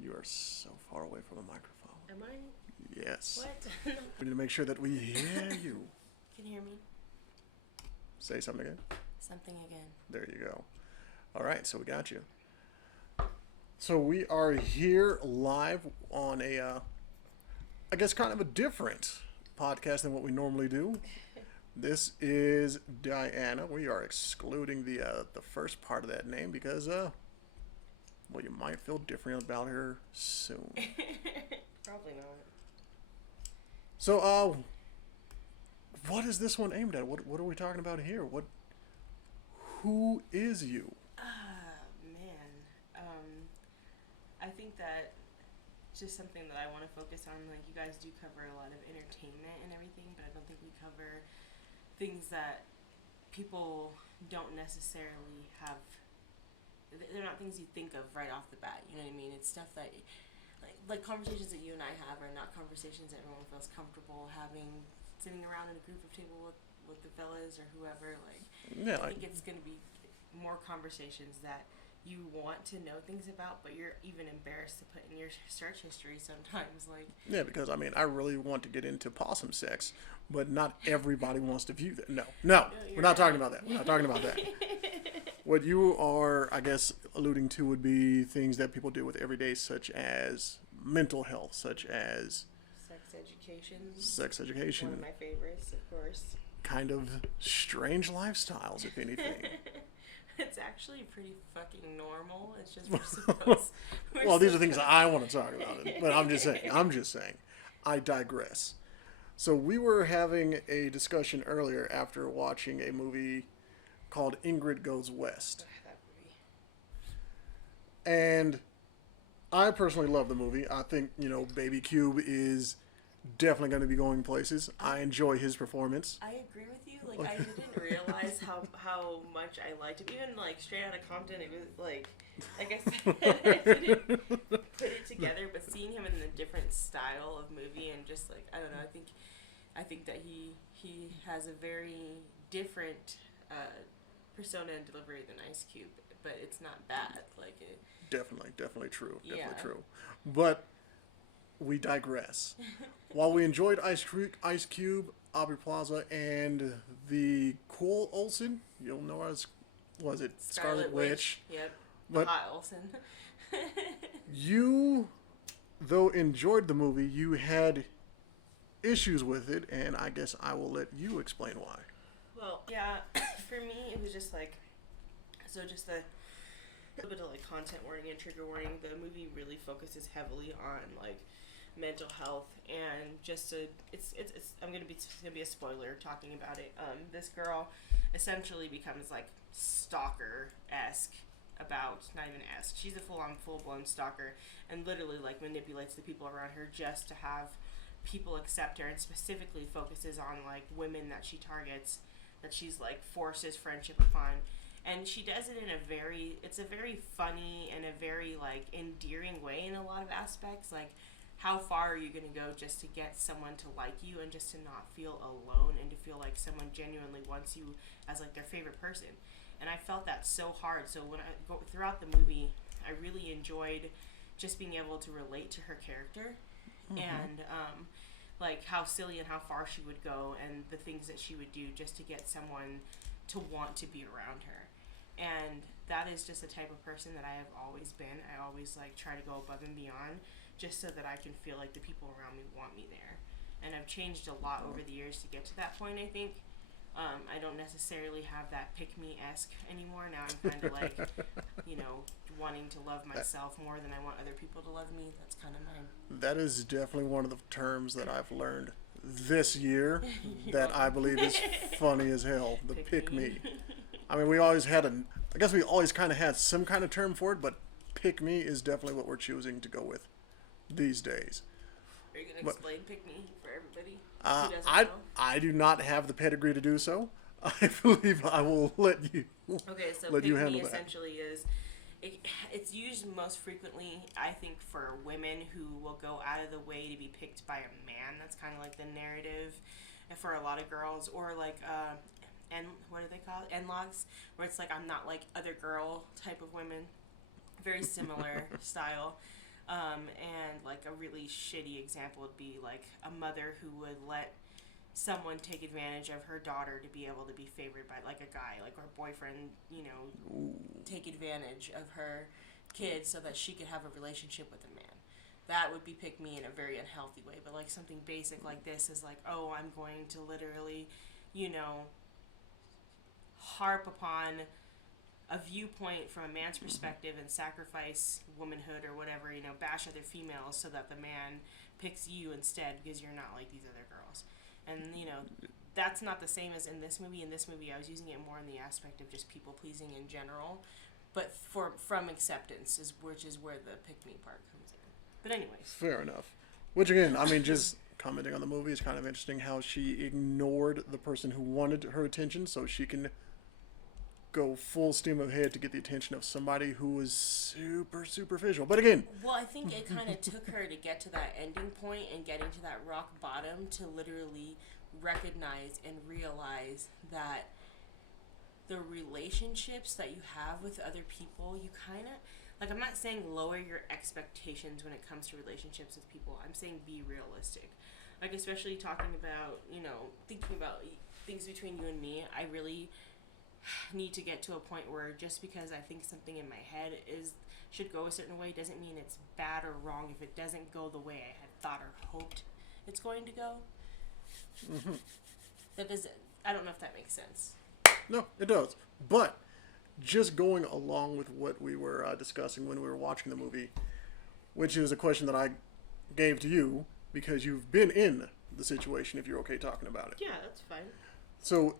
You are so far away from the microphone. Am I? Yes. What? We need to make sure that we hear you. Can you hear me? Say something again. Something again. There you go. All right, so we got you. So we are here live on I guess kind of a different podcast than what we normally do. This is Diana. We are excluding the first part of that name because well, you might feel different about her soon. Probably not. So what is this one aimed at? What are we talking about here? Who is you? Man. I think that just something that I want to focus on. Like, you guys do cover a lot of entertainment and everything, but I don't think we cover things that people don't necessarily have. They're not things you think of right off the bat. You know what I mean? It's stuff that, like conversations that you and I have are not conversations that everyone feels comfortable having, sitting around in a group of table with the fellas or whoever. Yeah, I think it's going to be more conversations that you want to know things about, but you're even embarrassed to put in your search history sometimes. Yeah, because I mean, I really want to get into possum sex, but not everybody wants to view that. No, we're not talking about that. We're not talking about that. What you are, I guess, alluding to would be things that people deal with every day, such as mental health, such as sex education. One of my favorites, of course. Kind of strange lifestyles, if anything. It's actually pretty fucking normal. It's just we're these are things I want to talk about, but I'm just saying. I digress. So we were having a discussion earlier after watching a movie called Ingrid Goes West. That movie. And I personally love the movie. I think, Baby Cube is definitely going to be going places. I enjoy his performance. I agree with you. I didn't realize how much I liked him. Even, Straight Outta Compton, it was, I guess I didn't put it together, but seeing him in a different style of movie and just, I don't know, I think that he has a very different persona and delivery than Ice Cube, but it's not bad. Definitely true. Yeah. Definitely true. But we digress. While we enjoyed Ice Cube, Aubrey Plaza, and the Cole Olsen, you'll know as, was it Scarlet Witch? Yep. But Hot Olsen. You, though, enjoyed the movie, you had issues with it, and I guess I will let you explain why. Well, yeah, for me, it was just just a little bit of content warning and trigger warning. The movie really focuses heavily on mental health, and it's gonna be a spoiler talking about it. This girl essentially becomes stalker-esque, not even esque. She's a full-blown stalker, and literally manipulates the people around her just to have people accept her, and specifically focuses on women that she targets, that she's forces friendship upon. And she does it in a very funny and a very endearing way in a lot of aspects. How far are you going to go just to get someone to like you, and just to not feel alone, and to feel like someone genuinely wants you as their favorite person? And I felt that so hard. So when I go throughout the movie, I really enjoyed just being able to relate to her character, and how silly and how far she would go, and the things that she would do just to get someone to want to be around her. And that is just the type of person that I have always been. I always try to go above and beyond, just so that I can feel like the people around me want me there. And I've changed a lot over the years to get to that point, I think. I don't necessarily have that pick-me-esque anymore. Now I'm kind of wanting to love myself more than I want other people to love me. That's kind of my... That is definitely one of the terms that I've learned this year that I believe is funny as hell. The pick-me. I mean, we always had I guess we always kind of had some kind of term for it, but pick-me is definitely what we're choosing to go with these days. Are you going to explain pick-me for everybody who doesn't know? I do not have the pedigree to do so. I believe I will let you Okay, so let you pick-me handle that. essentially is... It's used most frequently, I think, for women who will go out of the way to be picked by a man. That's kind of the narrative. And for a lot of girls, or and what do they call it? N-logs, where it's I'm not other girl type of women. very similar style. And like a really shitty example would be like a mother who would let someone take advantage of her daughter to be able to be favored by like a guy, like her boyfriend, take advantage of her kid so that she could have a relationship with a man. That would be pick me in a very unhealthy way. But like something basic like this is like, oh, I'm going to literally, harp upon a viewpoint from a man's perspective and sacrifice womanhood or whatever, bash other females so that the man picks you instead because you're not like these other girls. And, that's not the same as in this movie. In this movie, I was using it more in the aspect of just people pleasing in general, but from acceptance, which is where the pick me part comes in. But anyways. Fair enough. Which again, I mean, just commenting on the movie, is kind of interesting how she ignored the person who wanted her attention so she can go full steam ahead to get the attention of somebody who was super superficial. But again, well, I think it kind of took her to get to that ending point and getting to that rock bottom to literally recognize and realize that the relationships that you have with other people, you kind of, like, I'm not saying lower your expectations when it comes to relationships with people. I'm saying be realistic. Like, especially talking about, thinking about things between you and me, I really need to get to a point where just because I think something in my head should go a certain way doesn't mean it's bad or wrong if it doesn't go the way I had thought or hoped it's going to go. Mm-hmm. I don't know if that makes sense. No, it does. But just going along with what we were discussing when we were watching the movie, which is a question that I gave to you because you've been in the situation, if you're okay talking about it. Yeah, that's fine. So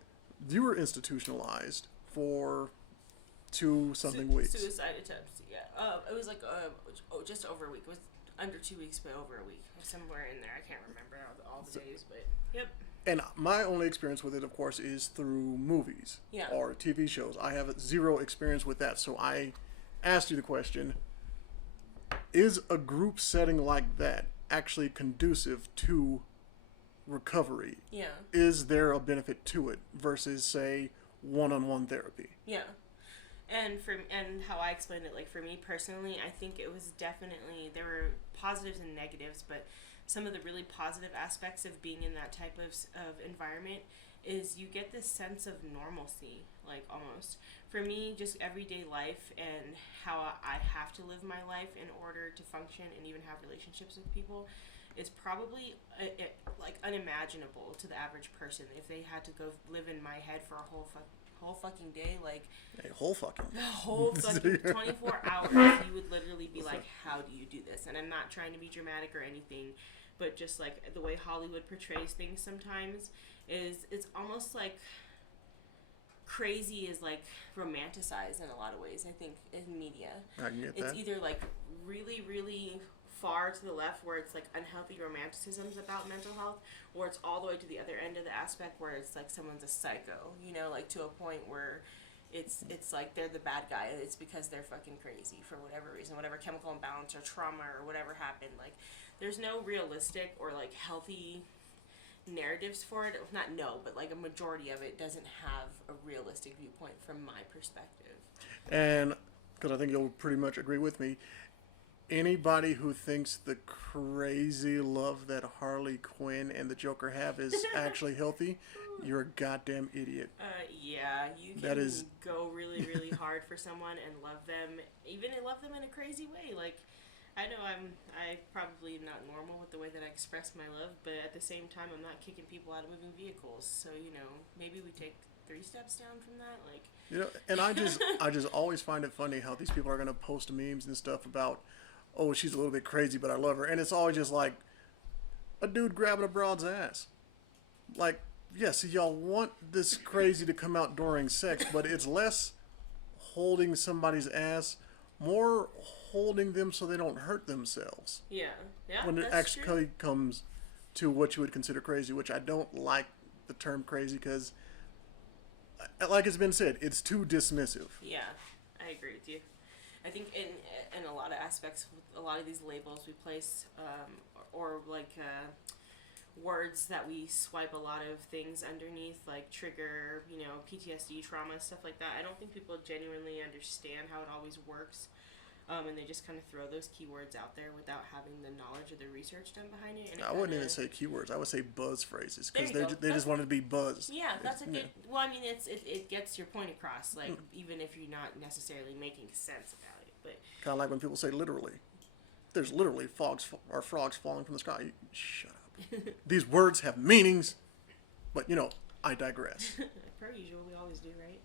you were institutionalized for 2-something weeks. Suicide attempts, yeah. It was like just over a week. It was under 2 weeks, but over a week. Somewhere in there. I can't remember all the days, but yep. And my only experience with it, of course, is through movies or TV shows. I have zero experience with that. So I asked you the question, is a group setting like that actually conducive to recovery? Yeah. Is there a benefit to it versus, say, one-on-one therapy? Yeah. And how I explained it, like for me personally, I think it was definitely, there were positives and negatives, but some of the really positive aspects of being in that type of environment is you get this sense of normalcy, like almost. For me, just everyday life and how I have to live my life in order to function and even have relationships with people is probably like unimaginable to the average person. If they had to go live in my head for a whole fucking day, like a whole fucking 24 hours, you would literally be like, how do you do this? And I'm not trying to be dramatic or anything, but just like the way Hollywood portrays things sometimes is, it's almost like crazy is like romanticized in a lot of ways, I think, in media. I can get that. It's either like really, really far to the left where it's like unhealthy romanticisms about mental health, or it's all the way to the other end of the aspect where it's like someone's a psycho, like to a point where it's like they're the bad guy. It's because they're fucking crazy for whatever reason, whatever chemical imbalance or trauma or whatever happened. Like there's no realistic or like healthy narratives for it. Not no, but like a majority of it doesn't have a realistic viewpoint from my perspective. And because I think you'll pretty much agree with me, anybody who thinks the crazy love that Harley Quinn and the Joker have is actually healthy, you're a goddamn idiot. Yeah, you can go really, really hard for someone and love them, even love them in a crazy way. Like, I know I probably am not normal with the way that I express my love, but at the same time, I'm not kicking people out of moving vehicles. So, maybe we take 3 steps down from that. Like, and I just always find it funny how these people are going to post memes and stuff about, oh, she's a little bit crazy, but I love her. And it's always just like a dude grabbing a broad's ass. Like, yes, y'all want this crazy to come out during sex, but it's less holding somebody's ass, more holding them so they don't hurt themselves. Yeah. Yeah. When it actually comes to what you would consider crazy, which I don't like the term crazy because, like it's been said, it's too dismissive. Yeah, I agree with you. I think in a lot of aspects, with a lot of these labels we place, or like words that we swipe a lot of things underneath, like trigger, PTSD, trauma, stuff like that. I don't think people genuinely understand how it always works. And they just kind of throw those keywords out there without having the knowledge or the research done behind it. And I wouldn't even say keywords. I would say buzz phrases because they just wanted to be buzzed. Yeah, that's a good. Well, I mean, it gets your point across, like even if you're not necessarily making sense about it, but kind of like when people say literally. There's literally frogs falling from the sky. Shut up. These words have meanings, but I digress. Per usual, we always do, right?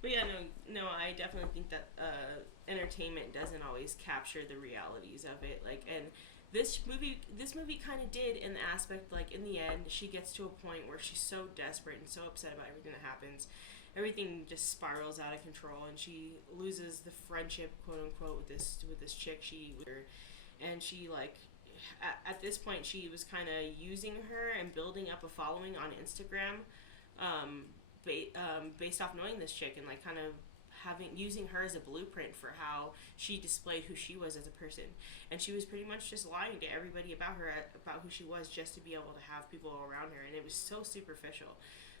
But yeah, no, I definitely think that entertainment doesn't always capture the realities of it. Like, and this movie kind of did, in the aspect, like, in the end, she gets to a point where she's so desperate and so upset about everything that happens. Everything just spirals out of control, and she loses the friendship, quote unquote, with this chick and she, like, at this point, she was kind of using her and building up a following on Instagram, based off knowing this chick, and, like, kind of using her as a blueprint for how she displayed who she was as a person. And she was pretty much just lying to everybody about who she was, just to be able to have people around her, and it was so superficial.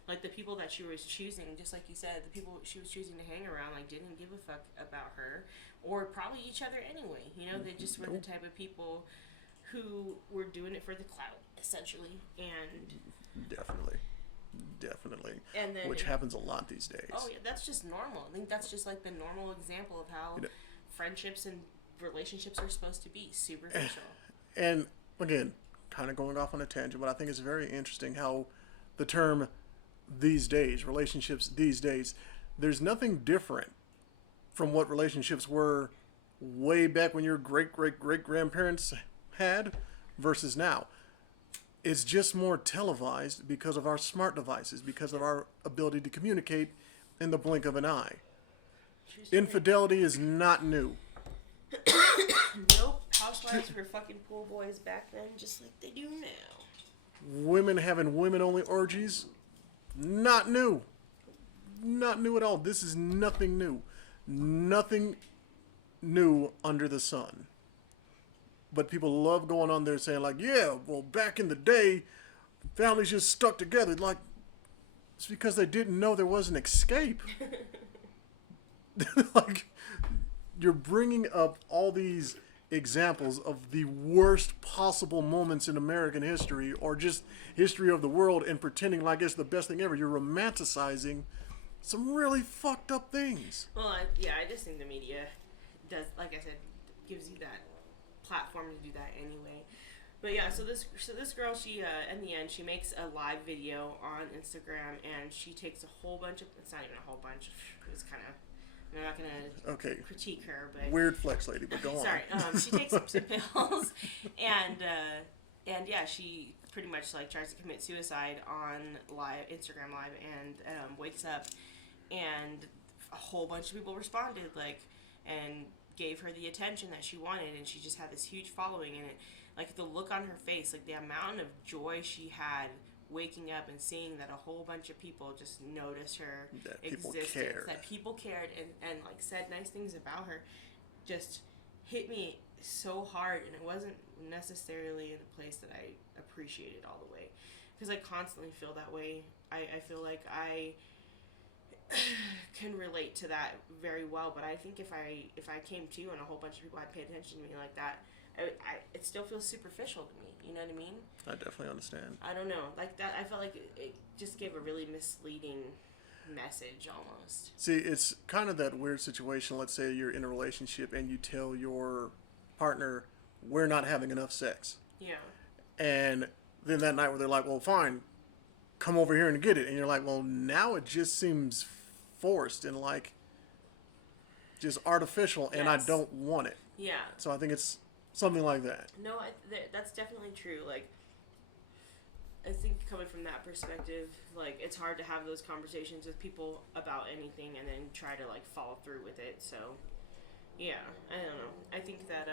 Like, the people that she was choosing, just like you said, the people she was choosing to hang around, like, didn't give a fuck about her, or probably each other anyway. They just were the type of people who were doing it for the clout, essentially. And Definitely. And then, which happens a lot these days. Oh yeah, that's just normal. I think that's just like the normal example of how friendships and relationships are supposed to be, superficial. And again, kind of going off on a tangent, but I think it's very interesting how the term these days, relationships these days, there's nothing different from what relationships were way back when your great-great-great-grandparents had versus now. It's just more televised because of our smart devices, because of our ability to communicate in the blink of an eye. Infidelity is not new. Nope. Housewives were fucking pool boys back then, just like they do now. Women having women-only orgies, not new. Not new at all. This is nothing new. Nothing new under the sun. But people love going on there saying, like, yeah, well, back in the day, families just stuck together. Like, it's because they didn't know there was an escape. Like, you're bringing up all these examples of the worst possible moments in American history, or just history of the world, and pretending like it's the best thing ever. You're romanticizing some really fucked up things. Well, I just think the media does, like I said, gives you that platform to do that anyway. But yeah, so this girl, she in the end, she makes a live video on Instagram, and she takes a whole bunch of, it's not even a whole bunch, it's kind of, I'm not gonna critique her, but weird flex lady, but go on. Sorry, she takes some pills, and yeah, she pretty much like tries to commit suicide on Instagram live, and wakes up, and a whole bunch of people responded, like, and gave her the attention that she wanted, and she just had this huge following, and it, like, the look on her face, like the amount of joy she had waking up and seeing that a whole bunch of people just noticed her existence, that people cared and like said nice things about her, just hit me so hard. And it wasn't necessarily in a place that I appreciated all the way, because I constantly feel that way. I feel like I can relate to that very well, but I think if I came to you and a whole bunch of people had paid attention to me like that, it still feels superficial to me. You know what I mean? I definitely understand. I don't know. Like that, I felt like it just gave a really misleading message almost. See, it's kind of that weird situation. Let's say you're in a relationship and you tell your partner, we're not having enough sex. Yeah. And then that night where they're like, well, fine, come over here and get it. And you're like, well, now it just seems forced and like just artificial, and I don't want it. Yeah. So I think it's something like that. No, that's definitely true. Like, I think coming from that perspective, like, it's hard to have those conversations with people about anything and then try to, like, follow through with it. So, yeah, I don't know. I think that,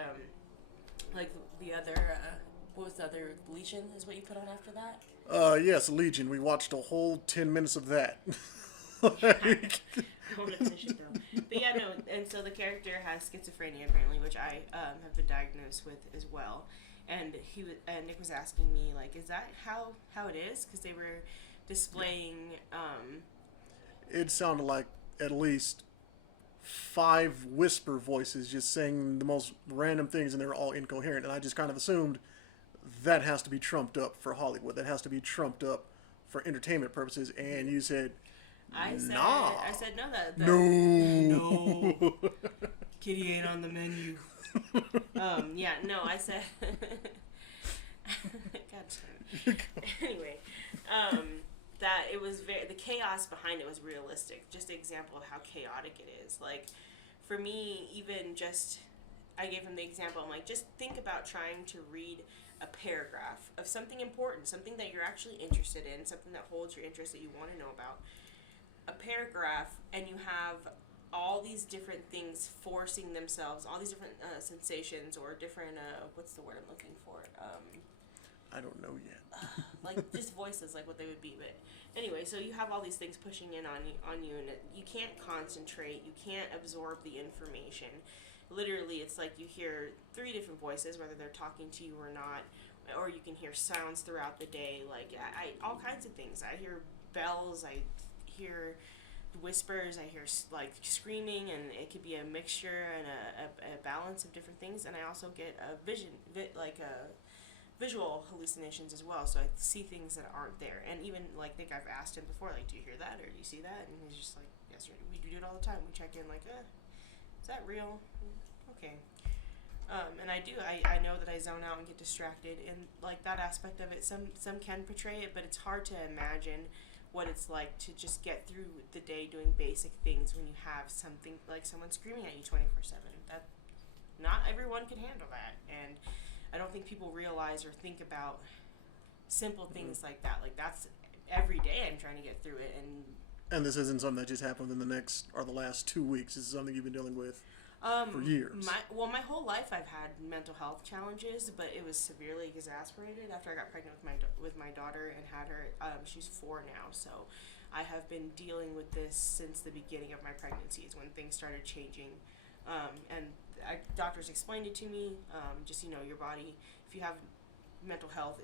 like, the other, what was the other, Legion is what you put on after that? Yes, Legion. We watched a whole 10 minutes of that. I want to finish it though. But yeah, no, and so the character has schizophrenia apparently, which I have been diagnosed with as well. And Nick was asking me, like, is that how it is? Because they were displaying. It sounded like at least 5 whisper voices just saying the most random things, and they're all incoherent. And I just kind of assumed that has to be trumped up for Hollywood. That has to be trumped up for entertainment purposes. And you said, nah. I said no. That No. No. Kitty ain't on the menu. Yeah, no, I said. God damn it. Anyway, that it was the chaos behind it was realistic. Just an example of how chaotic it is. Like, for me, even just, I gave him the example. I'm like, just think about trying to read a paragraph of something important, something that you're actually interested in, something that holds your interest that you want to know about. A paragraph, and you have all these different things forcing themselves, all these different sensations or different, what's the word I'm looking for? I don't know yet. Like, just voices, like what they would be. But anyway, so you have all these things pushing in on you, and you can't concentrate, you can't absorb the information. Literally, it's like you hear 3 different voices, whether they're talking to you or not, or you can hear sounds throughout the day, like, I all kinds of things. I hear bells, I hear whispers, I hear like screaming, and it could be a mixture and a balance of different things. And I also get a visual hallucinations as well, so I see things that aren't there. And even like, I think I've asked him before, like, do you hear that, or do you see that? And he's just like, yes, we do it all the time. We check in, like, is that real? Okay. And I do. I know that I zone out and get distracted, and like that aspect of it, some can portray it, but it's hard to imagine what it's like to just get through the day doing basic things when you have something like someone screaming at you 24/7. That not everyone can handle that, and I don't think people realize or think about simple things like that. Like, that's every day I'm trying to get through it, And this isn't something that just happened within the last 2 weeks. This is something you've been dealing with for years. My whole life I've had mental health challenges, but it was severely exasperated after I got pregnant with my daughter and had her. She's 4 now, so I have been dealing with this since the beginning of my pregnancies, when things started changing. And doctors explained it to me. Just, your body, if you have mental health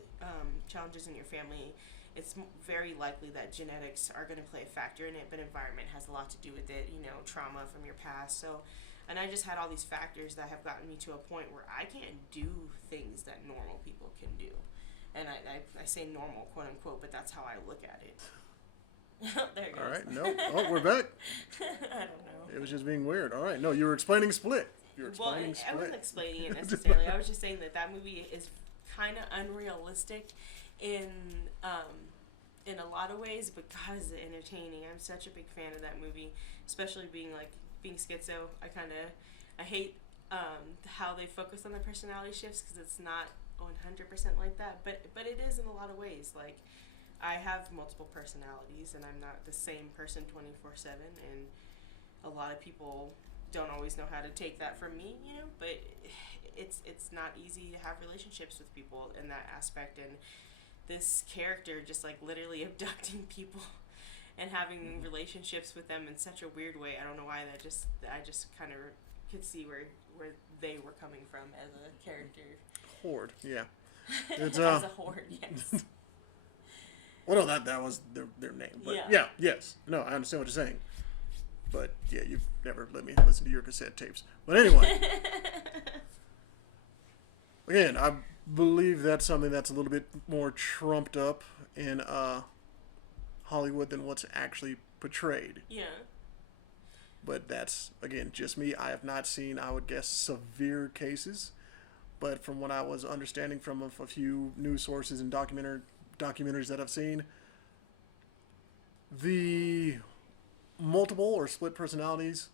challenges in your family, it's very likely that genetics are going to play a factor in it, but environment has a lot to do with it, trauma from your past. So, and I just had all these factors that have gotten me to a point where I can't do things that normal people can do. And I say normal, quote unquote, but that's how I look at it. There it goes. All right, no. Oh, we're back. I don't know. It was just being weird. All right, no, you were explaining Split. I wasn't explaining it necessarily. I was just saying that movie is kind of unrealistic in a lot of ways, but God, is it entertaining. I'm such a big fan of that movie, especially being schizo. I hate how they focus on the personality shifts, because it's not 100% like that, but it is in a lot of ways. Like, I have multiple personalities, and I'm not the same person 24/7, and a lot of people don't always know how to take that from me, but it's not easy to have relationships with people in that aspect. And this character just like literally abducting people and having relationships with them in such a weird way. I don't know why. I just kind of could see where they were coming from as a character. Horde, yeah. It's, as a horde, yes. Well, no, that was their name. But yeah, yes. No, I understand what you're saying. But yeah, you've never let me listen to your cassette tapes. But anyway, again, I believe that's something that's a little bit more trumped up in Hollywood than what's actually portrayed. Yeah. But that's, again, just me. I have not seen, I would guess, severe cases. But from what I was understanding from a few news sources and documentaries that I've seen, the multiple or split personalities,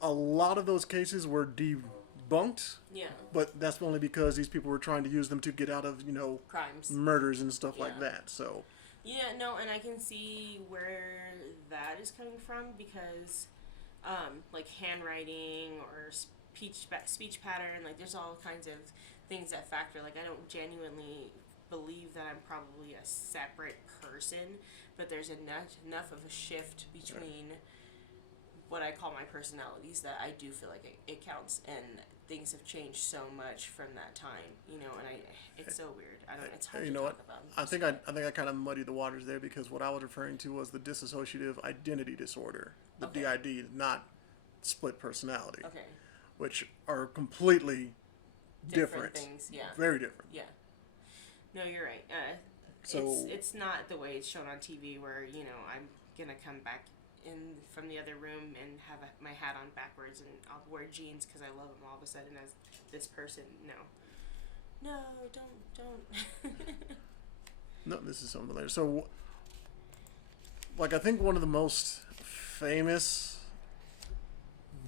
a lot of those cases were debunked. Yeah. But that's only because these people were trying to use them to get out of, crimes, murders and stuff like that. So. Yeah, no, and I can see where that is coming from, because, like handwriting or speech pattern, like there's all kinds of things that factor. Like, I don't genuinely believe that I'm probably a separate person, but there's enough of a shift between what I call my personalities that I do feel like it counts, and things have changed so much from that time, you know, and it's so weird. I don't. It's hard You to know talk what? about. I think I kind of muddied the waters there, because what I was referring to was the dissociative identity disorder, the Okay. DID, not split personality, Okay. which are completely different. Things. Yeah. Very different. Yeah. No, you're right. So it's not the way it's shown on TV, where you know I'm gonna come back in from the other room and have my hat on backwards and I'll wear jeans because I love them all of a sudden as this person. No, don't. no, this is something later. So, like, I think one of the most famous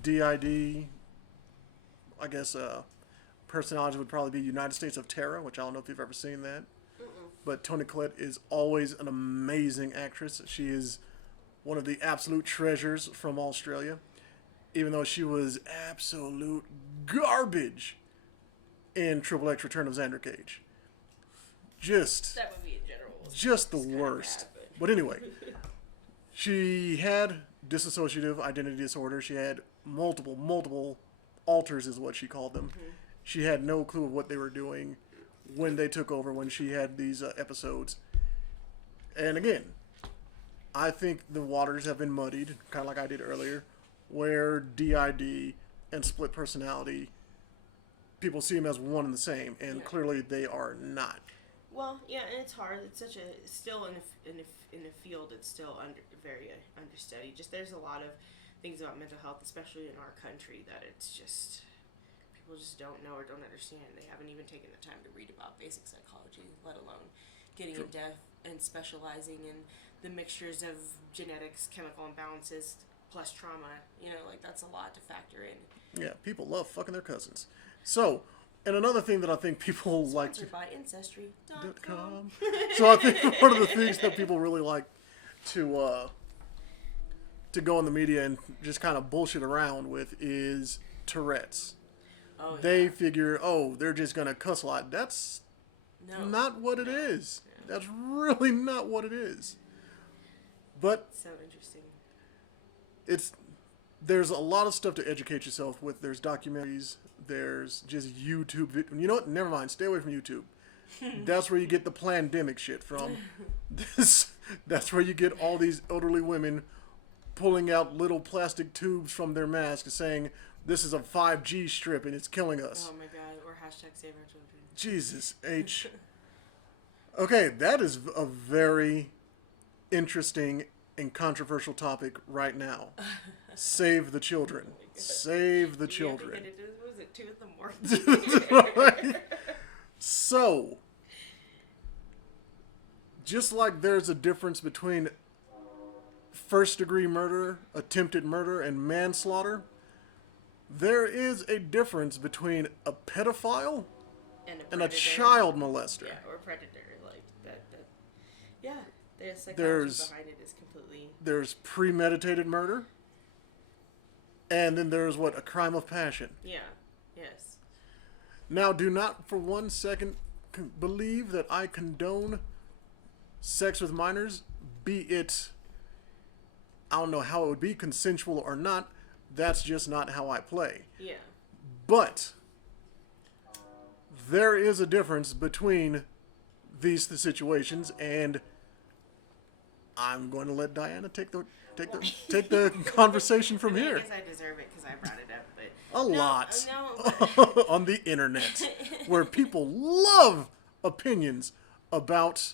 DID, I guess, personalities would probably be United States of Terror, which I don't know if you've ever seen that. But Toni Collette is always an amazing actress. She is one of the absolute treasures from Australia, even though she was absolute garbage in Triple X Return of Xander Cage. Just That would be in general. just the worst. But anyway, she had dissociative identity disorder. She had multiple alters, is what she called them. She had no clue of what they were doing when they took over, when she had these episodes. And again, I think the waters have been muddied, kind of like I did earlier, where DID and split personality, people see them as one and the same, and clearly they are not. Well, yeah, and it's hard. It's such a still in a field. It's still very understudied. Just there's a lot of things about mental health, especially in our country, that it's just people just don't know or don't understand. They haven't even taken the time to read about basic psychology, let alone getting in depth and specializing in the mixtures of genetics, chemical imbalances, plus trauma. You know, like that's a lot to factor in. Yeah, people love fucking their cousins. So, and another thing that I think people like to... Sponsored by Ancestry.com. So I think one of the things that people really like to go in the media and just kind of bullshit around with is Tourette's. Oh, They figure, oh, they're just going to cuss a lot. That's not what it is. No. That's really not what it is. But So interesting. there's a lot of stuff to educate yourself with. There's documentaries. There's just YouTube. You know what? Never mind. Stay away from YouTube. That's where you get the pandemic shit from. That's where you get all these elderly women pulling out little plastic tubes from their masks saying, this is a 5G strip and it's killing us. Oh my god. Or hashtag save our children. Jesus H. Okay, that is a very interesting and controversial topic right now. Save the children. Save the children. Was it 2 in the morning? So, just like there's a difference between first-degree murder, attempted murder, and manslaughter, there is a difference between a pedophile and a child molester. Yeah, or predator. Like, that yeah, the psychology behind it is completely... There's premeditated murder, and then there's a crime of passion. Yeah, yes. Now, do not for 1 second believe that I condone sex with minors, be it, I don't know how it would be, consensual or not. That's just not how I play. Yeah. But there is a difference between these situations, and I'm going to let Diana take the conversation from here. I guess I deserve it because I brought it up, but Lot on the internet, where people love opinions about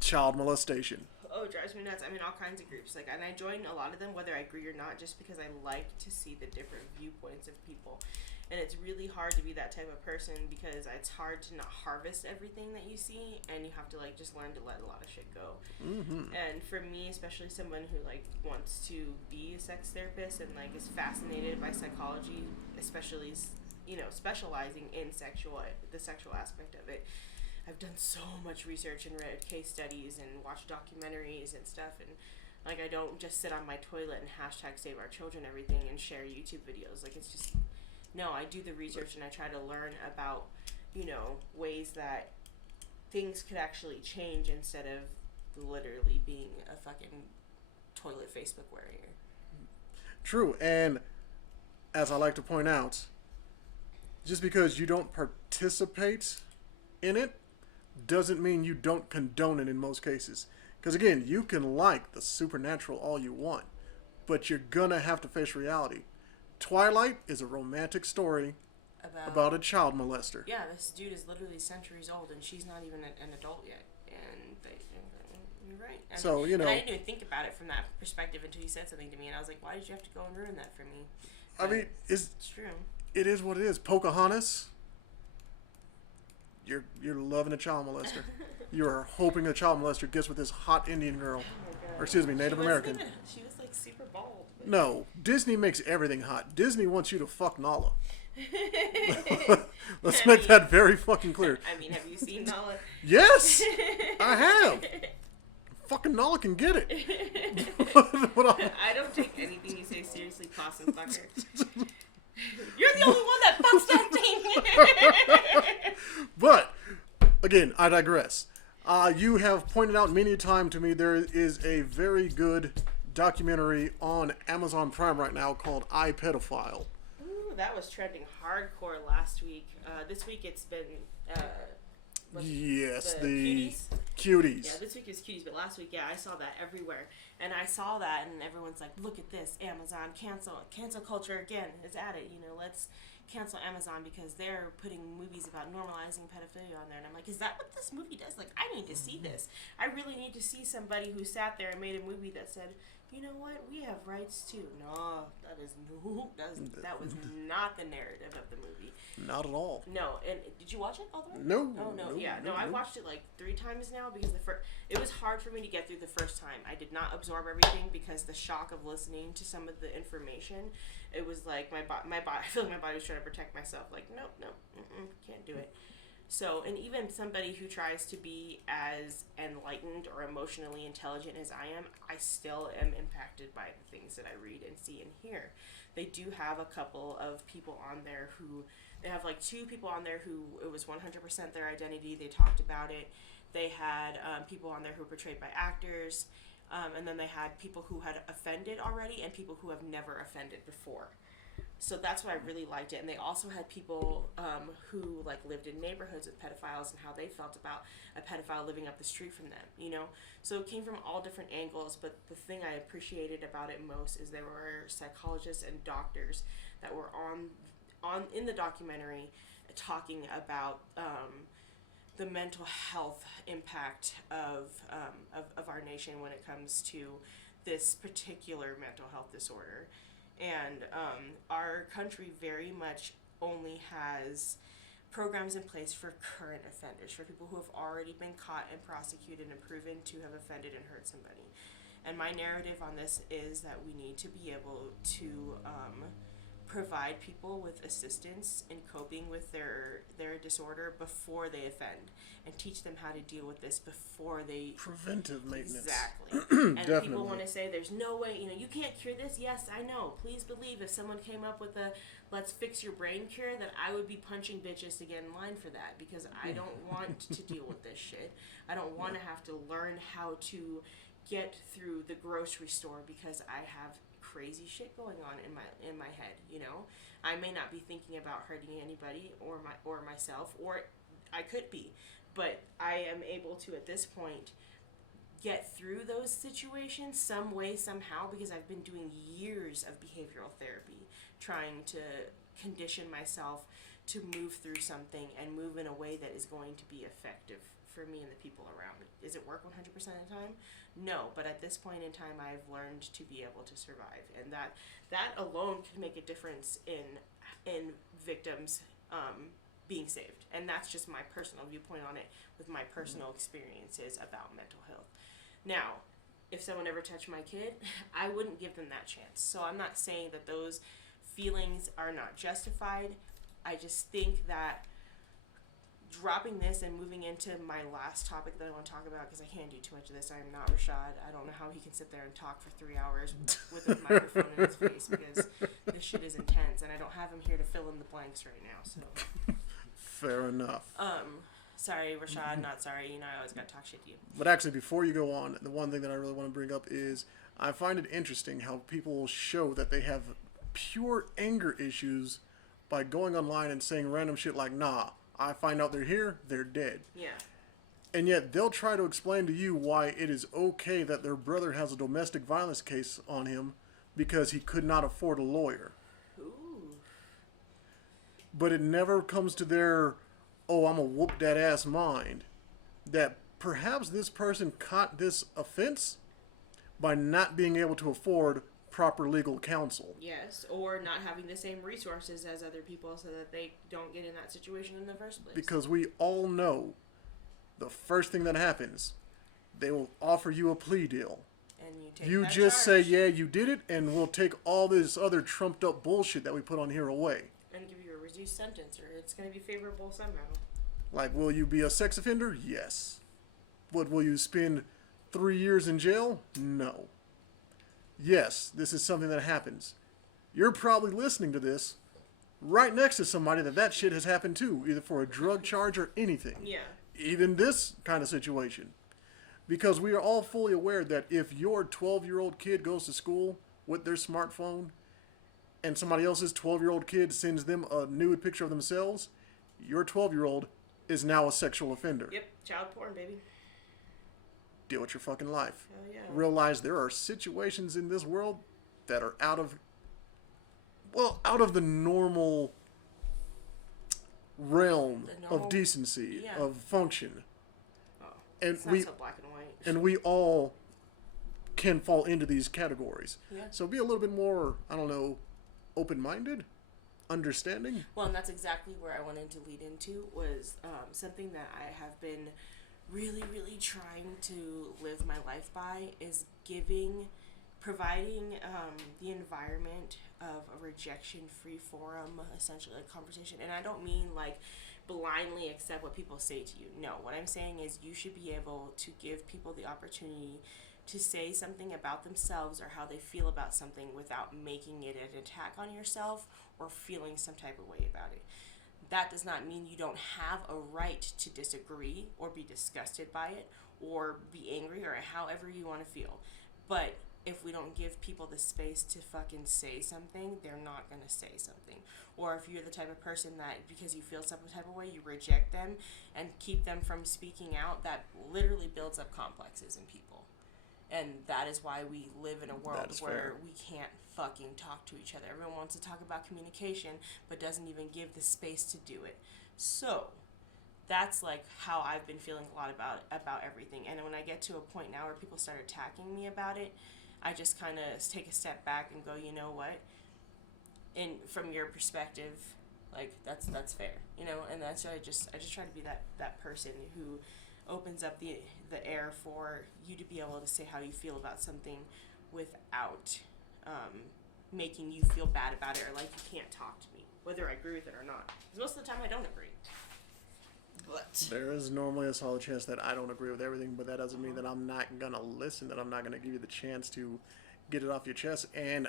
child molestation. Oh, it drives me nuts. I'm in all kinds of groups, and I join a lot of them, whether I agree or not, just because I like to see the different viewpoints of people. And it's really hard to be that type of person because it's hard to not harvest everything that you see, and you have to just learn to let a lot of shit go. Mm-hmm. And for me, especially someone who wants to be a sex therapist and is fascinated by psychology, especially specializing in the sexual aspect of it. I've done so much research and read case studies and watched documentaries and stuff, and I don't just sit on my toilet and hashtag save our children everything and share YouTube videos. It's just, no, I do the research and I try to learn about, ways that things could actually change instead of literally being a fucking toilet Facebook warrior. True. And as I like to point out, just because you don't participate in it doesn't mean you don't condone it in most cases. Because again, you can like the supernatural all you want, but you're gonna have to face reality. Twilight is a romantic story about a child molester. Yeah, this dude is literally centuries old, and she's not even an adult yet. And you're right. So, and I didn't even think about it from that perspective until you said something to me, and I was like, why did you have to go and ruin that for me? But I mean, it's true. It is what it is. Pocahontas, you're loving a child molester. You're hoping a child molester gets with this hot Indian girl. Oh my God. Or excuse me, Native American. She was like super bald. But... No, Disney makes everything hot. Disney wants you to fuck Nala. Let's make that very fucking clear. I mean, have you seen Nala? Yes, I have. Fucking Nala can get it. I don't take anything you say seriously, Possum fucker. You're the only one that fucks that thing. But again, I digress. You have pointed out many a time to me there is a very good documentary on Amazon Prime right now called I, Pedophile. Ooh, that was trending hardcore last week. This week it's been yes, the cuties. Yeah, this week is cuties, but last week, yeah, I saw that everywhere. And I saw that, and everyone's like, look at this, Amazon, cancel culture again is at it. Let's cancel Amazon because they're putting movies about normalizing pedophilia on there. And I'm like, is that what this movie does? Like, I need to see this. I really need to see somebody who sat there and made a movie that said, you know what, we have rights too. No, that was not the narrative of the movie. Not at all. No, and did you watch it all the way? No. Oh no, yeah, no. I watched it like 3 times now because it was hard for me to get through the first time. I did not absorb everything because the shock of listening to some of the information. It was like my body. I feel like my body was trying to protect myself. Like nope, can't do it. So, and even somebody who tries to be as enlightened or emotionally intelligent as I am, I still am impacted by the things that I read and see and hear. They do have a couple of people on there they have like 2 people on there who it was 100% their identity. They talked about it. They had people on there who were portrayed by actors. And then they had people who had offended already and people who have never offended before. So that's why I really liked it. And they also had people who like lived in neighborhoods with pedophiles and how they felt about a pedophile living up the street from them, So it came from all different angles, but the thing I appreciated about it most is there were psychologists and doctors that were on in the documentary talking about the mental health impact of our nation when it comes to this particular mental health disorder. And our country very much only has programs in place for current offenders, for people who have already been caught and prosecuted and proven to have offended and hurt somebody. And my narrative on this is that we need to be able to provide people with assistance in coping with their disorder before they offend, and teach them how to deal with this before they... Preventive maintenance. Exactly. And Definitely. People want to say, there's no way, you can't cure this. Yes, I know. Please believe if someone came up with a let's fix your brain cure, that I would be punching bitches to get in line for that, because I don't want to deal with this shit. I don't want to have to learn how to get through the grocery store because I have crazy shit going on in my head. I may not be thinking about hurting anybody or myself, or I could be, but I am able to at this point get through those situations some way, somehow, because I've been doing years of behavioral therapy trying to condition myself to move through something and move in a way that is going to be effective for me and the people around me. Does it work 100% of the time? No, but at this point in time, I've learned to be able to survive, and that alone can make a difference in victims being saved. And that's just my personal viewpoint on it, with my personal experiences about mental health. Now, if someone ever touched my kid, I wouldn't give them that chance. So I'm not saying that those feelings are not justified. I just think that dropping this and moving into my last topic that I want to talk about, because I can't do too much of this. I am not Rashad. I don't know how he can sit there and talk for 3 hours with a microphone in his face, because this shit is intense, and I don't have him here to fill in the blanks right now. So fair enough. Sorry, Rashad, not sorry. I always got to talk shit to you. But actually, before you go on, the one thing that I really want to bring up is I find it interesting how people show that they have pure anger issues by going online and saying random shit like, nah, I find out they're here, they're dead. Yeah. And yet they'll try to explain to you why it is okay that their brother has a domestic violence case on him because he could not afford a lawyer. Ooh. But it never comes to their, oh, I'm a whoop that ass mind. That perhaps this person caught this offense by not being able to afford proper legal counsel. Yes, or not having the same resources as other people so that they don't get in that situation in the first place. Because we all know the first thing that happens, they will offer you a plea deal. And you take You that just charge say, yeah, you did it, and we'll take all this other trumped up bullshit that we put on here away. and give you a reduced sentence, or it's going to be favorable somehow. Like, will you be a sex offender? Yes. What, will you spend 3 years in jail? No. Yes, this is something that happens. You're probably listening to this right next to somebody that shit has happened to, either for a drug charge or anything. Yeah. Even this kind of situation. Because we are all fully aware that if your 12-year-old kid goes to school with their smartphone and somebody else's 12-year-old kid sends them a nude picture of themselves, your 12-year-old is now a sexual offender. Yep, child porn, baby. Deal with your fucking life. Hell yeah. Realize there are situations in this world that are out of the normal realm of decency, yeah. of function. Oh, And it's not so black and white. And we all can fall into these categories. Yeah. So be a little bit more, I don't know, open-minded, understanding. Well, and that's exactly where I wanted to lead into was something that I have been really, really trying to live my life by is providing the environment of a rejection-free forum, essentially a conversation. And I don't mean like blindly accept what people say to you. No, what I'm saying is you should be able to give people the opportunity to say something about themselves or how they feel about something without making it an attack on yourself or feeling some type of way about it. That does not mean you don't have a right to disagree or be disgusted by it or be angry or however you want to feel. But if we don't give people the space to fucking say something, they're not going to say something. Or if you're the type of person that, because you feel some type of way, you reject them and keep them from speaking out, that literally builds up complexes in people. And that is why we live in a world where we can't fucking talk to each other. Everyone wants to talk about communication, but doesn't even give the space to do it. So that's like how I've been feeling a lot about everything. And when I get to a point now where people start attacking me about it, I just kind of take a step back and go, you know what? And from your perspective, like that's fair, you know. And that's why I just try to be that person who opens up the air for you to be able to say how you feel about something without making you feel bad about it or like you can't talk to me, whether I agree with it or not. Because most of the time I don't agree. But there is normally a solid chance that I don't agree with everything, but that doesn't mean that I'm not going to listen, that I'm not going to give you the chance to get it off your chest. And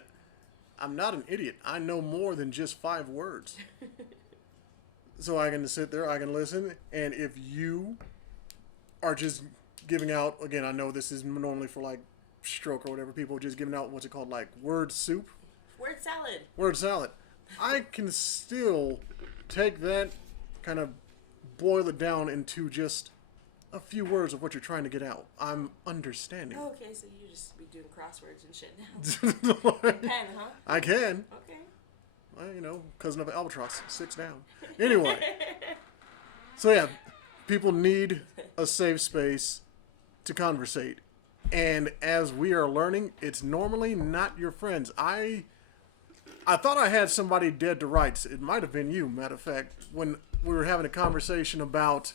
I'm not an idiot. I know more than just 5 words. So I can sit there, I can listen, and if you are just giving out, again, I know this is normally for like stroke or whatever, people just giving out, what's it called, like word soup? Word salad. Word salad. I can still take that, kind of boil it down into just a few words of what you're trying to get out. I'm understanding. Oh, okay, so you just be doing crosswords and shit now. You can, huh? I can. Okay. Well, you know, cousin of Albatross, 6 down. Anyway. So yeah, people need a safe space to conversate. And as we are learning, it's normally not your friends. I thought I had somebody dead to rights. It might have been you, matter of fact, when we were having a conversation about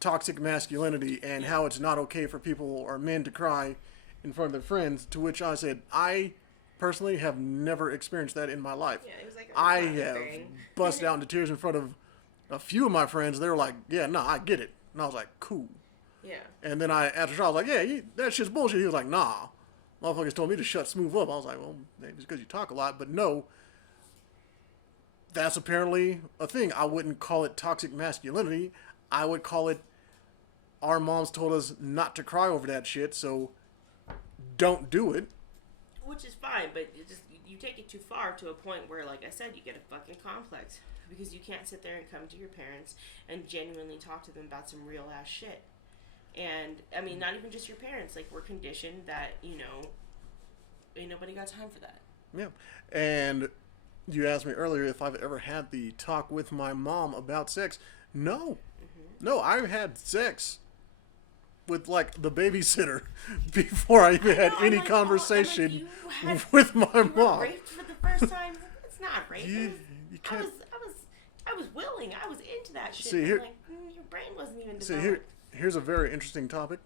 toxic masculinity and how it's not okay for people or men to cry in front of their friends, to which I said, I personally have never experienced that in my life. Yeah, it was like I have busted out into tears in front of a few of my friends. They were like, yeah, no, I get it. And I was like, cool. Yeah. And then after a while, I was like, yeah, that shit's bullshit. He was like, nah. Motherfuckers told me to shut smooth up. I was like, well, maybe it's because you talk a lot. But no, that's apparently a thing. I wouldn't call it toxic masculinity. I would call it, our moms told us not to cry over that shit, so don't do it. which is fine, but you take it too far to a point where, like I said, you get a fucking complex because you can't sit there and come to your parents and genuinely talk to them about some real ass shit. And I mean, not even just your parents. Like, we're conditioned that, you know, ain't nobody got time for that. Yeah. And you asked me earlier if I've ever had the talk with my mom about sex. No. No, I had sex with, like, the babysitter before I even had any conversation with my mom. You were raped for the first time? It's not rape. You can't... I was willing. I was into that shit. See, here, like, your brain wasn't even see, developed. here's a very interesting topic.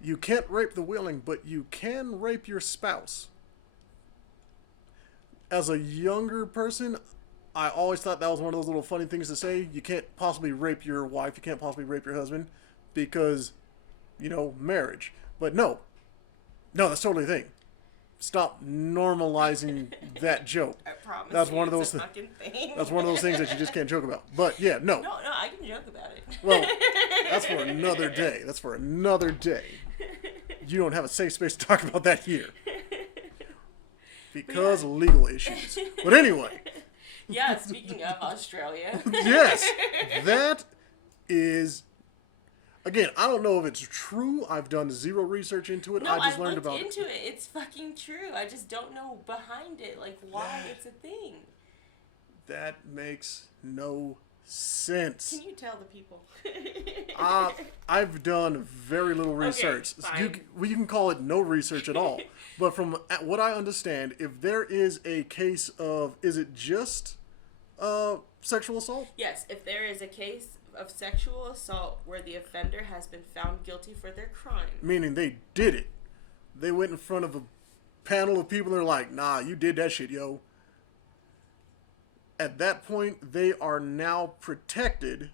You can't rape the willing, but you can rape your spouse. As a younger person, I always thought that was one of those little funny things to say. You can't possibly rape your wife. You can't possibly rape your husband because, you know, marriage. But no, that's totally a thing. Stop normalizing that joke. I promise. That's you, one of it's those a fucking thing. That's one of those things that you just can't joke about. But yeah, no. No, I can joke about it. Well, that's for another day. That's for another day. You don't have a safe space to talk about that here. Because of legal issues. But anyway. Yeah, speaking of Australia. Yes. That is... Again, I don't know if it's true. I've done zero research into it. No, I just learned about it. Into it. It's fucking true. I just don't know behind it, like, why it's a thing. That makes no sense. Can you tell the people? I've done very little research. Okay, You can call it no research at all. But from what I understand, if there is a case of, is it just sexual assault? Yes, if there is a case of sexual assault where the offender has been found guilty for their crime. Meaning they did it. They went in front of a panel of people and they're like, nah, you did that shit, yo. At that point, they are now protected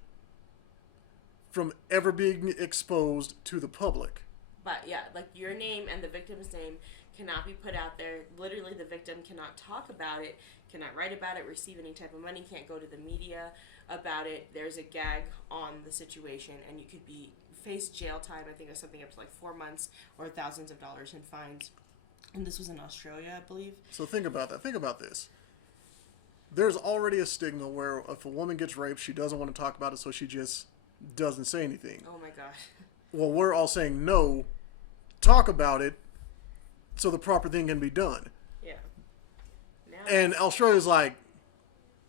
from ever being exposed to the public. But yeah, like, your name and the victim's name cannot be put out there. Literally, the victim cannot talk about it, cannot write about it, receive any type of money, can't go to the media about it. There's a gag on the situation, and you could face jail time. I think it's something up to like 4 months or thousands of dollars in fines. And this was in Australia, I believe. So think about that. Think about this. There's already a stigma where if a woman gets raped, she doesn't want to talk about it, so she just doesn't say anything. Oh my god. Well, we're all saying no, talk about it, so the proper thing can be done. Yeah. And Australia's like,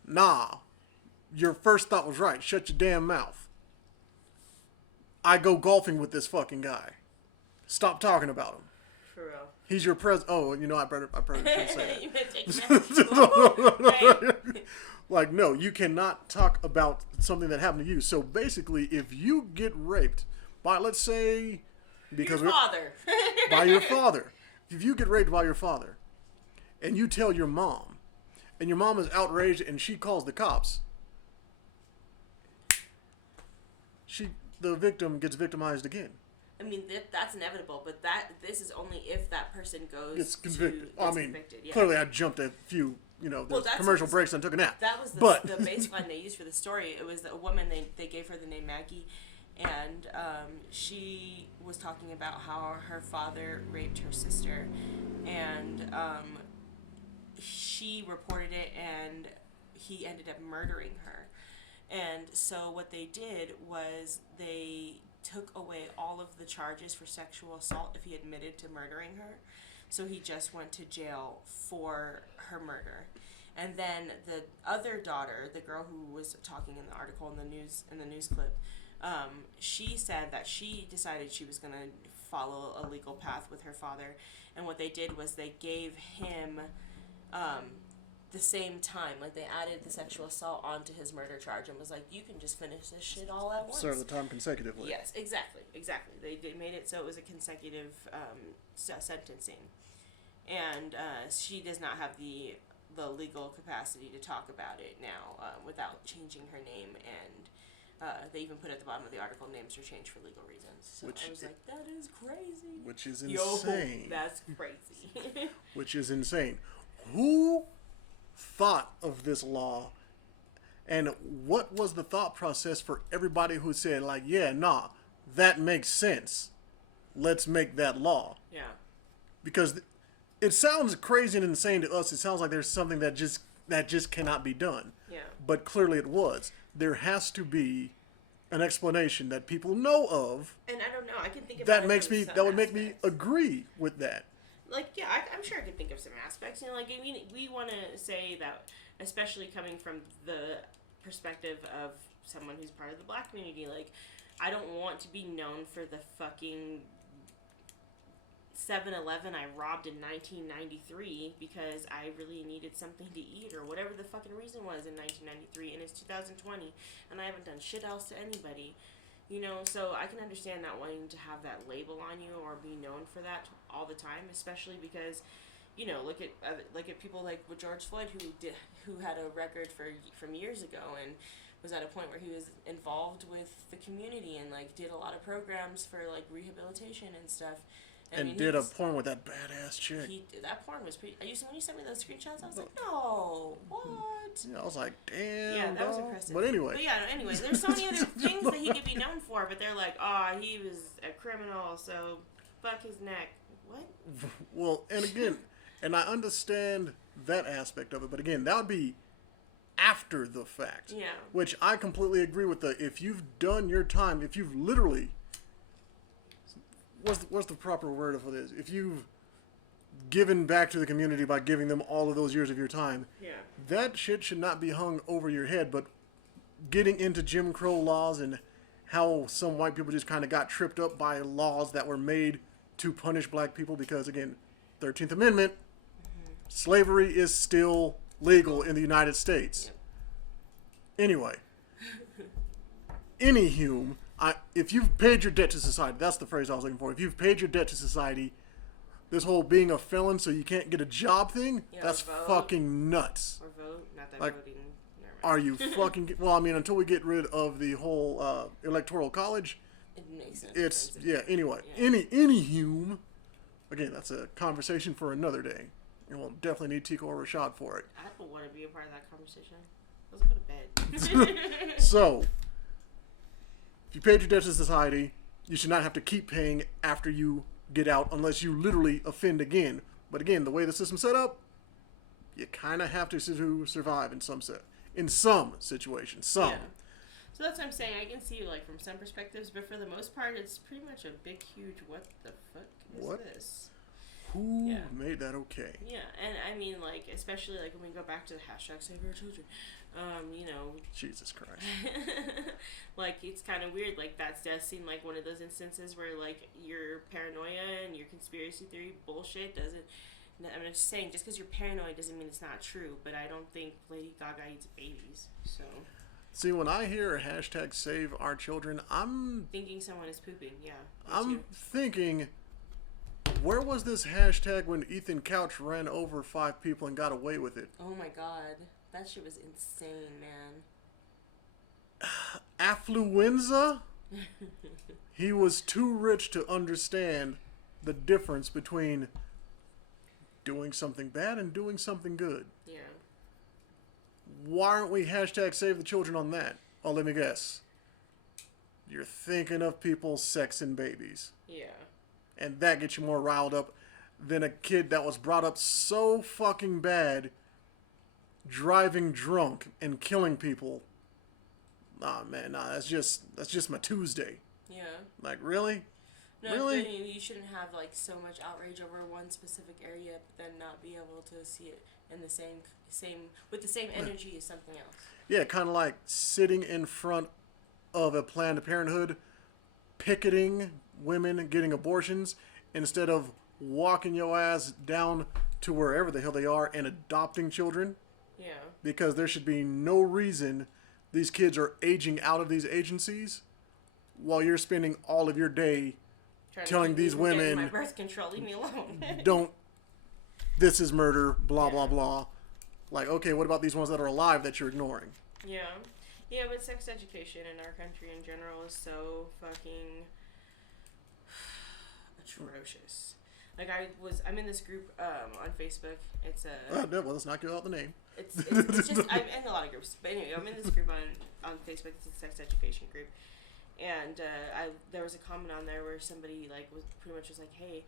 nah, your first thought was right. Shut your damn mouth. I go golfing with this fucking guy. Stop talking about him. For real. He's your Oh, you know, I probably shouldn't say that. You better take that. Right. Like, no, you cannot talk about something that happened to you. So basically, if you get raped by, let's say, because your father. By your father. If you get raped by your father, and you tell your mom, and your mom is outraged and she calls the cops, the victim gets victimized again. I mean, that's inevitable, but this is only if that person goes Gets convicted. convicted. Yeah. Clearly I jumped a few, commercial breaks and took a nap. That was the baseline they used for the story. It was a woman, they gave her the name Maggie, and she was talking about how her father raped her sister, and she reported it, and he ended up murdering her. And so what they did was they took away all of the charges for sexual assault if he admitted to murdering her. So he just went to jail for her murder. And then the other daughter, the girl who was talking in the article in the news clip, she said that she decided she was going to follow a legal path with her father. And what they did was they gave him the same time. Like, they added the sexual assault onto his murder charge and was like, you can just finish this shit all at once. Serve the time consecutively. Yes, exactly. They made it so it was a consecutive sentencing. And she does not have the legal capacity to talk about it now without changing her name, and they even put at the bottom of the article, names are changed for legal reasons. So I was like, that is crazy. Which is insane. Yo, that's crazy. Which is insane. Who thought of this law, and what was the thought process for everybody who said, like, yeah, nah, that makes sense, let's make that law? Yeah. Because it sounds crazy and insane to us. It sounds like there's something that just cannot be done. Yeah. But clearly it was. There has to be an explanation that people know of And I don't know. I can think of that would make me agree with that. Like, yeah, I'm sure I could think of some aspects. You know, like, I mean, we want to say that, especially coming from the perspective of someone who's part of the black community, like, I don't want to be known for the fucking 7-Eleven I robbed in 1993 because I really needed something to eat or whatever the fucking reason was in 1993, and it's 2020 and I haven't done shit else to anybody. You know, so I can understand not wanting to have that label on you or be known for that all the time, especially because, you know, look at people like with George Floyd who had a record from years ago and was at a point where he was involved with the community and like did a lot of programs for like rehabilitation and stuff. And did a porn with that badass chick. That porn was pretty. When you sent me those screenshots, I was like, no, what? Yeah, I was like, damn. Yeah, that was impressive. But anyway. But yeah, anyway, there's so many other things that he could be known for, but they're like, he was a criminal, so fuck his neck. What? Well, and again, and I understand that aspect of it, but again, that would be after the fact. Yeah. Which I completely agree with if you've done your time, if you've literally, what's the proper word for this? If you've given back to the community by giving them all of those years of your time, yeah, that shit should not be hung over your head. But getting into Jim Crow laws and how some white people just kind of got tripped up by laws that were made to punish black people because, again, 13th Amendment, slavery is still legal in the United States. Yep. Anyway, anywho, if you've paid your debt to society, that's the phrase I was looking for. If you've paid your debt to society, this whole being a felon so you can't get a job thing, that's fucking nuts. Or vote, not that like, voting. Are you fucking... Well, I mean, until we get rid of the whole electoral college, it makes sense. It's, yeah, anyway. Yeah. Anywho, again, that's a conversation for another day. And we'll definitely need Tico or Rashad for it. I don't want to be a part of that conversation. Let's go to bed. So, if you paid your debt to society, you should not have to keep paying after you get out unless you literally offend again. But again, the way the system's set up, you kind of have to survive in some situations. Some. Yeah. So that's what I'm saying. I can see like from some perspectives, but for the most part, it's pretty much a big, huge what the fuck is this? Who made that okay? Yeah, and I mean, like, especially like when we go back to the hashtag Save Our Children, you know. Jesus Christ. Like, it's kind of weird. Like, that does seem like one of those instances where like your paranoia and your conspiracy theory bullshit doesn't. I'm just saying, just because you're paranoid doesn't mean it's not true. But I don't think Lady Gaga eats babies, so. See, when I hear hashtag Save Our Children, I'm thinking someone is pooping. Yeah. I'm thinking. Where was this hashtag when Ethan Couch ran over 5 people and got away with it? Oh my god. That shit was insane, man. Affluenza? He was too rich to understand the difference between doing something bad and doing something good. Yeah. Why aren't we hashtag Save the Children on that? Oh, let me guess. You're thinking of people sexing babies. Yeah. And that gets you more riled up than a kid that was brought up so fucking bad, driving drunk and killing people. Nah, man, that's just my Tuesday. Yeah. Like, really? No, really? You shouldn't have like so much outrage over one specific area, but then not be able to see it in the same with the same energy as something else. Yeah, kind of like sitting in front of a Planned Parenthood, picketing women getting abortions instead of walking your ass down to wherever the hell they are and adopting children. Yeah. Because there should be no reason these kids are aging out of these agencies while you're spending all of your day telling these women, my birth control, leave me alone. Don't, this is murder, blah, blah, blah. Like, okay, what about these ones that are alive that you're ignoring? Yeah. Yeah, but sex education in our country in general is so fucking atrocious. Like, I'm in this group on Facebook. It's a... well, let's not give out the name. It's just, I'm in a lot of groups. But anyway, I'm in this group on Facebook. It's a sex education group. And there was a comment on there where somebody, like, was pretty much just like, hey,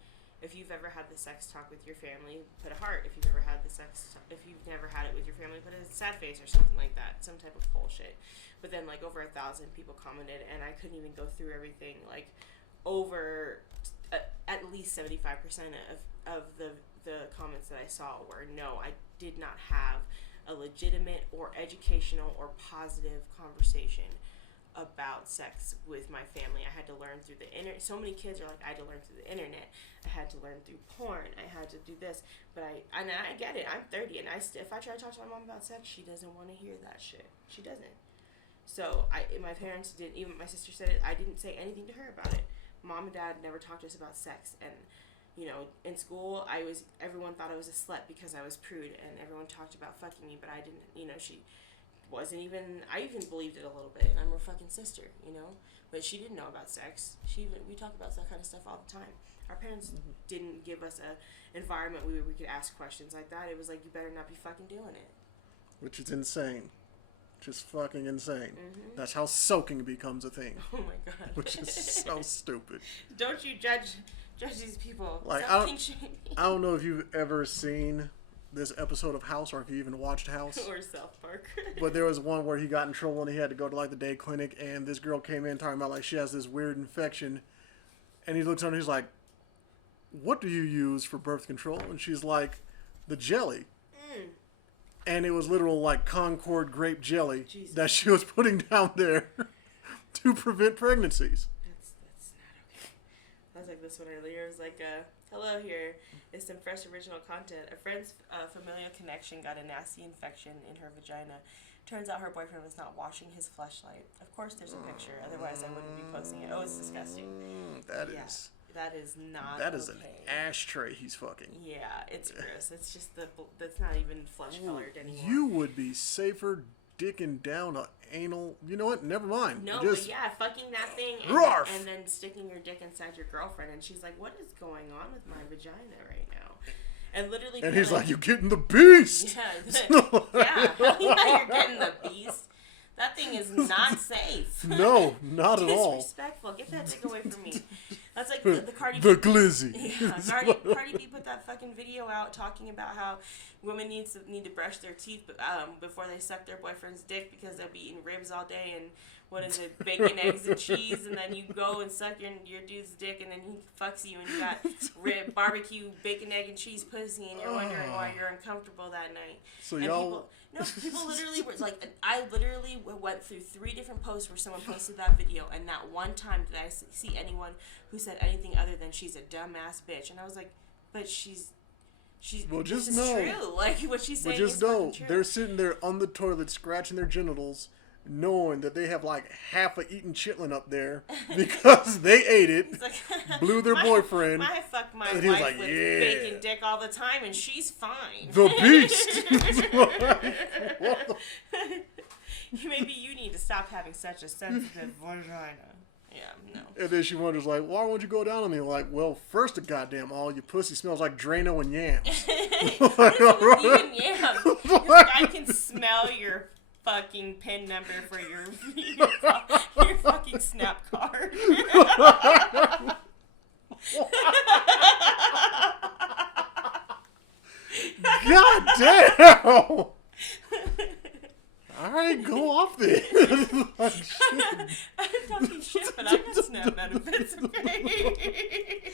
if you've ever had the sex talk with your family, put a heart. If you've never had it with your family, put a sad face or something like that. Some type of bullshit. But then, like, over 1,000 people commented, and I couldn't even go through everything. Like, over at least 75% of the comments that I saw were, no, I did not have a legitimate or educational or positive conversation about sex with my family. I had to learn through the internet. So many kids are like, I had to learn through the internet. I had to learn through porn. I had to do this. But I get it. I'm 30, and if I try to talk to my mom about sex, she doesn't want to hear that shit. She doesn't. So my parents didn't. Even my sister said it. I didn't say anything to her about it. Mom and Dad never talked to us about sex, and you know, in school, everyone thought I was a slut because I was prude, and everyone talked about fucking me, but I didn't, you know, she wasn't even, I even believed it a little bit, and I'm her fucking sister, you know, but she didn't know about sex. We talk about that kind of stuff all the time. Our parents didn't give us a environment where we could ask questions like that. It was like, you better not be fucking doing it. Which is insane. Just fucking insane. Mm-hmm. That's how soaking becomes a thing. Oh my god. Which is so stupid. Don't you judge these people. Like, I don't know if you've ever seen this episode of House, or if you even watched House. Or South Park. But there was one where he got in trouble and he had to go to like the day clinic, and this girl came in talking about like she has this weird infection, and he looks on her and he's like, what do you use for birth control? And she's like, the jelly. And it was literal like Concord grape jelly that she was putting down there to prevent pregnancies. That's not okay. I was like this one earlier. It was like, hello, here is some fresh original content. A friend's familial connection got a nasty infection in her vagina. Turns out her boyfriend was not washing his fleshlight. Of course there's a picture, otherwise I wouldn't be posting it. Oh, it's disgusting. That is not That is okay. an ashtray he's fucking. Yeah, it's gross. It's just that's not even flesh colored anymore. You would be safer dicking down a anal. You know what? Never mind. No, just, but yeah, fucking that thing and then sticking your dick inside your girlfriend, and she's like, "What is going on with my vagina right now?" And literally, and he's like, "You're getting the beast." Yeah, yeah, you're getting the beast. That thing is not safe. No, not at all. Disrespectful. Get that dick away from me. That's like the Cardi B. The B. glizzy. Yeah, Cardi B put that fucking video out talking about how women need to brush their teeth before they suck their boyfriend's dick because they'll be eating ribs all day and what is it, bacon, eggs, and cheese, and then you go and suck your dude's dick and then he fucks you and you got barbecue, bacon, egg, and cheese pussy and you're wondering why you're uncomfortable that night. So and y'all... people literally were like, I literally went through 3 different posts where someone posted that video, and not one time did I see anyone who said anything other than she's a dumbass bitch. And I was like, but she's well, this just is know, true. Like what she's saying just is know true. they're sitting there on the toilet scratching their genitals, knowing that they have like half a eaten chitlin up there because they ate it, like, blew their boyfriend. I fuck my and wife like, with yeah, bacon dick all the time, and she's fine. The beast. Maybe you need to stop having such a sensitive vagina. Yeah, no. And then she wonders, like, why won't you go down on me? Like, well, first of goddamn all, your pussy smells like Drano and yams. Even yams. I can smell your fucking PIN number for your fucking snap card. God damn! Alright, go off there. I'm talking shit, but I got snap benefits, okay?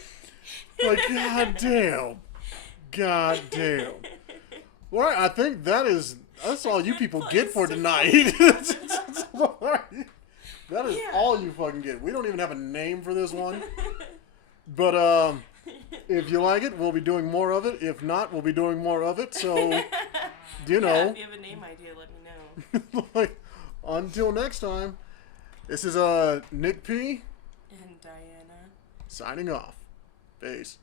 Like, god damn. God damn. Well, I think that's all you people get for tonight. That is all you fucking get. We don't even have a name for this one. But, if you like it, we'll be doing more of it. If not, we'll be doing more of it. So, you know. If you have a name idea, let me know. Like, until next time, this is Nick P. And Diana. Signing off. Peace.